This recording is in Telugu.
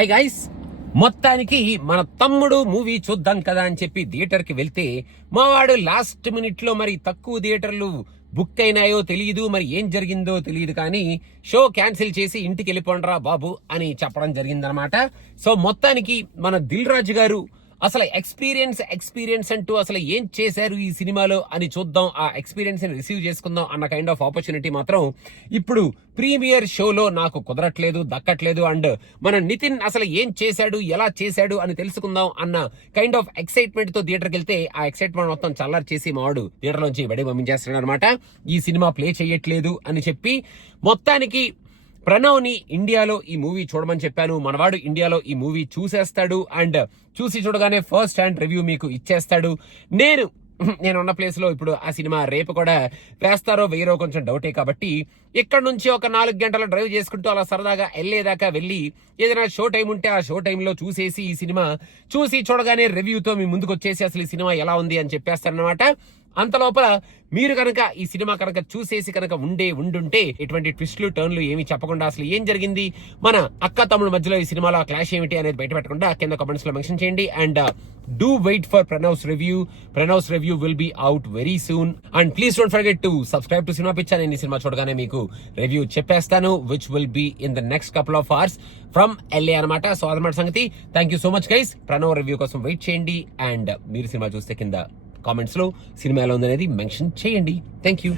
హాయ్ గైస్, మొత్తానికి మన తమ్ముడు మూవీ చూద్దాం కదా అని చెప్పి థియేటర్ కి వెళ్తే మావాడు లాస్ట్ మినిట్ లో మరి తక్కువ థియేటర్లు బుక్ అయినాయో తెలియదు, మరి ఏం జరిగిందో తెలియదు, కానీ షో క్యాన్సిల్ చేసి ఇంటికి వెళ్ళిపోండ్రా బాబు అని చెప్పడం జరిగిందనమాట. సో మొత్తానికి మన దిల్ రాజు గారు అసలు ఎక్స్పీరియన్స్ అంటూ అసలు ఏం చేశారు ఈ సినిమాలో అని చూద్దాం, ఆ ఎక్స్పీరియన్స్ ని రిసీవ్ చేసుకుందాం అన్న కైండ్ ఆఫ్ ఆపర్చునిటీ మాత్రం ఇప్పుడు ప్రీమియర్ షోలో నాకు కుదరట్లేదు, దక్కట్లేదు. అండ్ మన నితిన్ అసలు ఏం చేశాడు, ఎలా చేశాడు అని తెలుసుకుందాం అన్న కైండ్ ఆఫ్ ఎక్సైట్మెంట్ తో థియేటర్కి వెళ్తే ఆ ఎక్సైట్మెంట్ మొత్తం చల్లారి చేసి మావాడు థియేటర్ లోంచి బడి పంపించేస్తున్నాడు అనమాట. ఈ సినిమా ప్లే చేయట్లేదు అని చెప్పి మొత్తానికి ప్రణవ్ ని ఇండియాలో ఈ మూవీ చూడమని చెప్పాను. మనవాడు ఇండియాలో ఈ మూవీ చూసేస్తాడు అండ్ చూసి చూడగానే ఫస్ట్ హ్యాండ్ రివ్యూ మీకు ఇచ్చేస్తాడు. నేనున్న ప్లేస్ లో ఇప్పుడు ఆ సినిమా రేపు కూడా వేస్తారో వేయరో కొంచెం డౌటే, కాబట్టి ఇక్కడ నుంచి ఒక 4 గంటల డ్రైవ్ చేసుకుంటూ అలా సరదాగా వెళ్ళేదాకా వెళ్ళి ఏదైనా షో టైం ఉంటే ఆ షో టైంలో చూసేసి ఈ సినిమా చూసి చూడగానే రివ్యూతో మీ ముందుకు వచ్చేసి అసలు ఈ సినిమా ఎలా ఉంది అని చెప్పేస్తారనమాట. అంత లోపల మీరు కనుక ఈ సినిమా కనుక చూసేసి కనుక ఉండుంటే ఎటువంటి ట్విస్ట్లు టర్న్లు ఏమి చెప్పకుండా అసలు ఏం జరిగింది, మన అక్క తమ్ముడు మధ్యలో ఈ సినిమాలో ఆ క్లాష్ ఏమిటి అనేది బయట పెట్టకుండా కింద కామెంట్స్ లో మెన్షన్ చేయండి. And do wait for Pranav's review will be out very soon. And please don't forget to subscribe to cinema Pichcha. నేను ఈ సినిమా చూడగానే మీకు రివ్యూ చెప్పేస్తాను, which will be in the next couple of hours from LA అనమాట. సో అదనమాట సంగతి. Thank you so much guys. Pranav review కోసం వెయిట్ చేయండి అండ్ మీరు సినిమా చూస్తే కింద కామెంట్స్ లో సినిమా ఎలా ఉందనేది మెన్షన్ చేయండి. Thank you.